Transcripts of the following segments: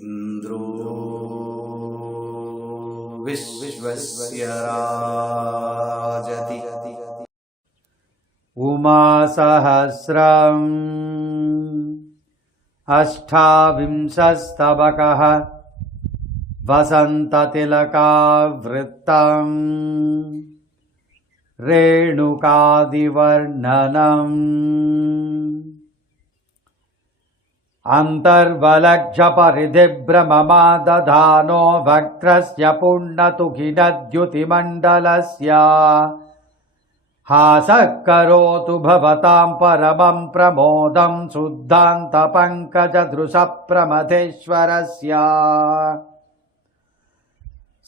इन्द्रो विश्वस्य राजति उमासहस्रम् अष्टाविंशस्तबकः वसन्ततिलकावृत्तम् रेणुकादिवर्णनम् अन्तर्वलक्षपरिधिभ्रममादधानो वक्त्रस्य पुण्यतुखिनद्युतिमण्डलस्य हासः करोतु भवतां परमं प्रमोदं शुद्धान्तपङ्कजदृशप्रमथेश्वरस्य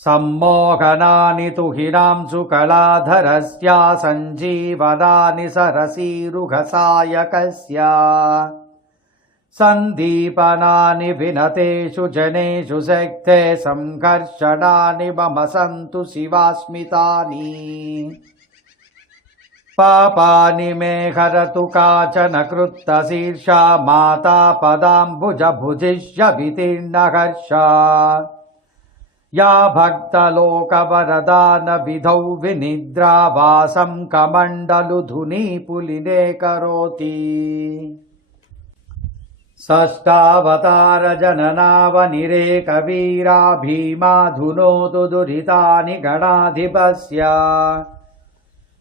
सम्मोहनानि तुहिनां सुकलाधरस्य सञ्जीवनानि सरसीरुघसायकस्य सन्दीपनानि विनतेषु जनेषु सक्ते संकर्षणानि मम सन्तु शिवास्मितानि पापानि मे हरतु काचन कृत्तशीर्षा माता पदाम्बुजभुजिष्य वितीर्णहर्षा या भक्तलोकवरदान विधौ विनिद्रा वासं कमण्डलुधुनी पुलिने करोति षष्ठावतार जननावनिरेकवीरा भीमा धुनोतु दुरितानि गणाधिपस्य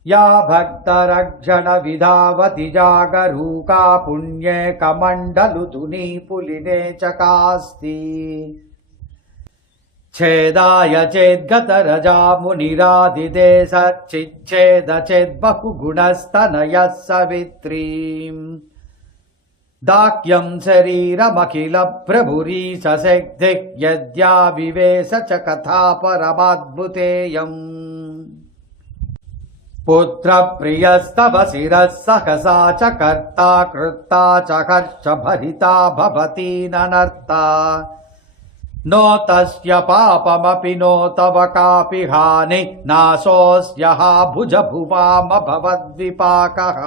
या भक्तरक्षण विधावति जागरूका पुण्ये कमण्डलुधुनी पुलिने चकास्ति छेदाय चेद्गतरजा मुनिरादिदेशच्चिच्छेद चेद्बहुगुणस्तनयः सवित्रीम् दाक्यं शरीरमखिल प्रभुरीशक्तिः यद्या विवेश च कथा परमाद्भुतेयम् पुत्रप्रियस्तव शिरः सहसा च कर्ता कृत्ता च हर्षभरिता भवती ननर्ता नो तस्य पापमपि नो तव कापि हानि नाशोऽस्य हा भुजभुवामभवद्विपाकः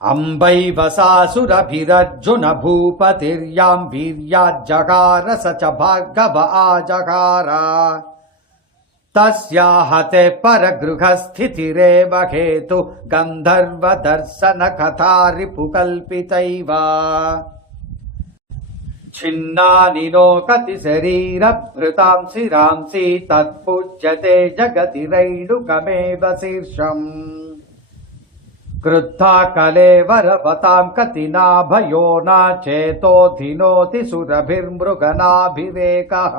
अम्बैवसासुरभिरर्जुन भूपतिर्यां वीर्याज्जगार स च भार्गव आजगार तस्या हते परगृहस्थितिरेव हेतु गन्धर्वदर्शन कथा रिपुकल्पितैव छिन्नानि नो कति शरीरभृतां शिरांसि तत्पूज्यते जगति रैणुकमेव शीर्षम् क्रुद्धा कलेवरवतां कति नाभयो न चेतोऽधिनोति सुरभिर्मृगनाभिरेकः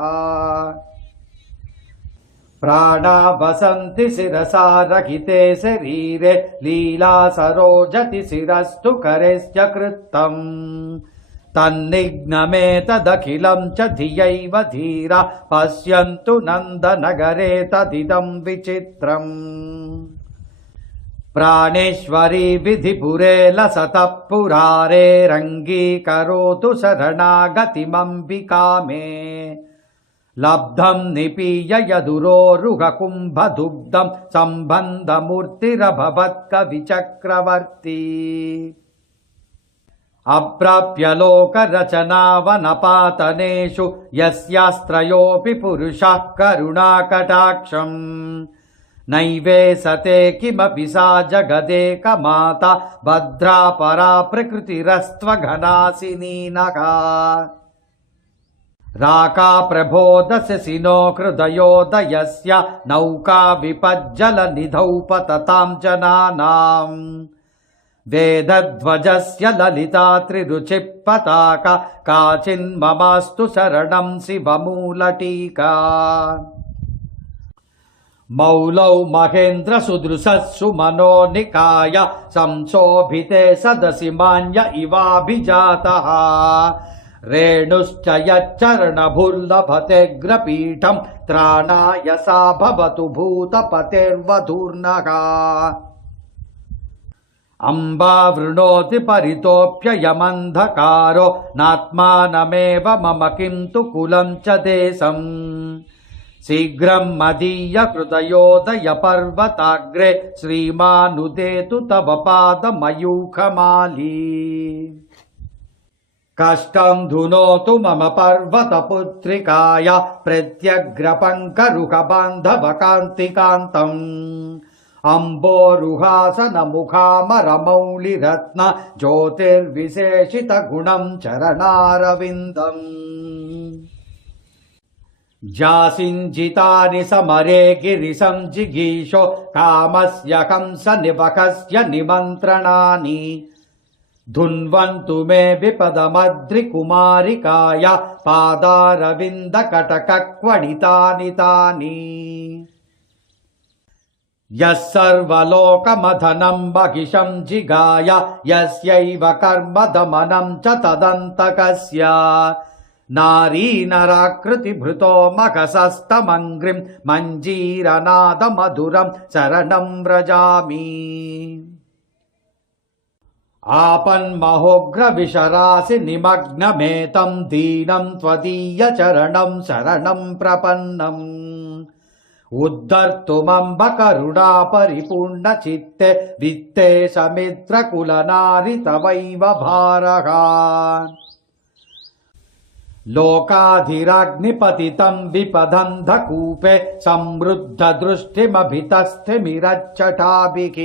प्राणा वसन्ति शिरसा रहिते शरीरे लीला सरोजति शिरस्तु करेश्च कृत्तम् तन्निघ्नमेतदखिलं च धियैव धीरा पश्यन्तु नन्दनगरे तदिदं विचित्रम् प्राणेश्वरी विधिपुरे लसतः पुरारेरङ्गीकरोतु शरणागतिमम्बिका मे लब्धं निपीय यदुरोरुहकुम्भदुग्धं सम्बन्धमूर्तिरभवत्कविचक्रवर्ती अप्राप्य लोकरचनावनपातनेषु यस्यास्त्रयोऽपि पुरुषाः करुणाकटाक्षम् नैवेशते किमपि सा जगदेकमाता भद्रा परा प्रकृतिरस्त्वघनासिनी नगा राका प्रबोधसिनो हृदयोदयस्य नौका विपज्जलनिधौ पततां जनानाम् वेदध्वजस्य ललिता त्रिरुचिः पताका काचिन्ममास्तु शरणं शिवमूलटीका मौलौ महेन्द्र सुदृशस्सु मनोनिकाय संशोभिते सदसि मान्य इवाभिजातः रेणुश्च यच्चरणभुर्लभतेऽग्रपीठं त्राणाय सा भवतु भूतपतेर्वधूर्नः अम्बा वृणोति परितोऽप्ययमन्धकारो नात्मानमेव मम किं तु कुलं च देशम् शीघ्रं मदीय हृदयोदय पर्वताग्रे श्रीमानुदेतु तव पादमयूखमाली कष्टं धुनोतु मम पर्वतपुत्रिकाय प्रत्यग्रपङ्करुहबान्धवकान्तिकान्तम् अम्बोरुहासनमुखामरमौलिरत्न ज्योतिर्विशेषितगुणं चरणारविन्दम् जासिञ्जितानि समरे गिरिशं जिगीषो कामस्य कंसनिवकस्य निमन्त्रणानि धुन्वन्तु मे विपदमद्रिकुमारिकाय पादारविन्दकटकक्वणितानि तानि यः सर्वलोकमथनं महिषं जिगाय यस्यैव कर्मदमनं च तदन्तकस्य नारी नराकृतिभृतो मखसस्तमङ्घ्रिं मञ्जीरनादमधुरं शरणं व्रजामि आपन्महोग्रविशरासि निमग्नमेतं दीनं त्वदीयचरणं शरणं प्रपन्नम् उद्धर्तुमम्ब करुणा परिपूर्णचित्ते वित्ते समित्रकुलनारि तवैव भारः लोकाधिराग्निपतितं विपदन्धकूपे समृद्धदृष्टिमभितस्थिमिरच्चटाभिः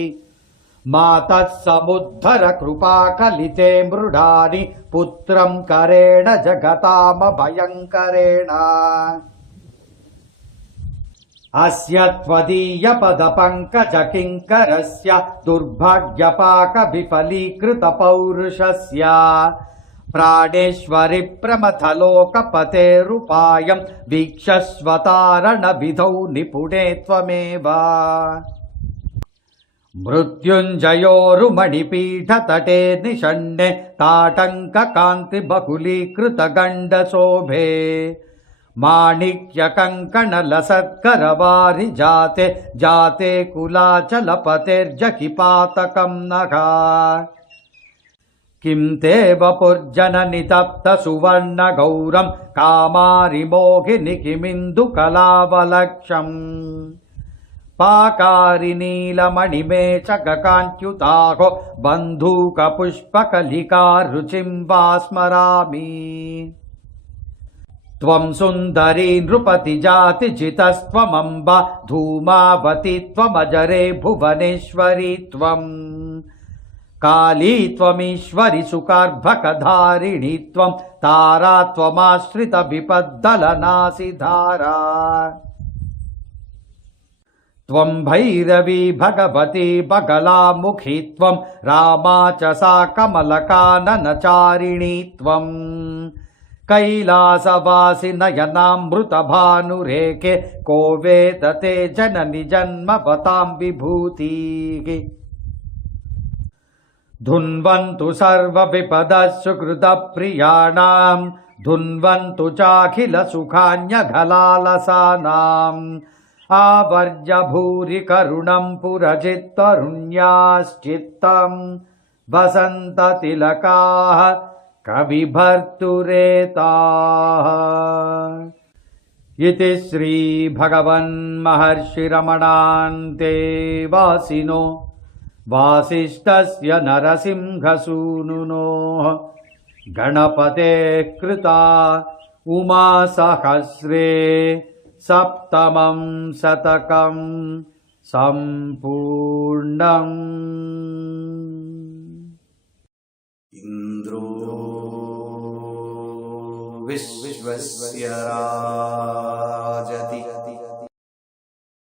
मातः समुद्धर कृपाकलिते मृडानि पुत्रं करेण जगतामभयङ्करेण अस्य त्वदीयपदपङ्कजकिङ्करस्य दुर्भाग्यपाकविफलीकृतपौरुषस्य प्राणेश्वरि प्रमथलोकपतेरुपायं वीक्षस्वतारणविधौ निपुणे त्वमेव मृत्युञ्जयोरुमणिपीठतटे निषण्णे ताटङ्ककान्तिबहुलीकृतगण्डशोभे माणिक्यकङ्कणलसत्करवारिजाते जाते कुलाचलपतेर्जकिपातकं नघा किं ते वपुर्जननितप्तसुवर्णगौरं कामारिमोहिनि किमिन्दुकलावलक्षम् पाकारिनीलमणिमेचककान्त्युताहो बन्धूकपुष्पकलिका रुचिं वा स्मरामि त्वं सुन्दरी नृपतिजातिजितस्त्वमम्ब धूमावती त्वमजरे भुवनेश्वरी त्वम् काली त्वमीश्वरि सुकार्भकधारिणी त्वं तारा त्वमाश्रितविपद्दलनासिधारा त्वं भैरवी भगवती बगलामुखी त्वं रामा च सा कमलकाननचारिणी त्वं कैलासवासि नयनामृतभानुरेखे को वेदते जननि जन्मवतां विभूतिः धुन्वन्तु सर्वविपदः सुकृतप्रियाणां धुन्वन्तु चाखिलसुखान्यघलालसानाम् आवर्य भूरि करुणं पुरजित्तरुण्याश्चित्तं वसन्ततिलकाः कविभर्तुरेताः इति श्रीभगवन्महर्षिरमणान्ते वासिनो वासिष्ठस्य नरसिंहसूनुनोः गणपतेः कृता उमासहस्रे सप्तमं शतकं सम्पूर्णम् इन्द्रो विश्वस्य राजति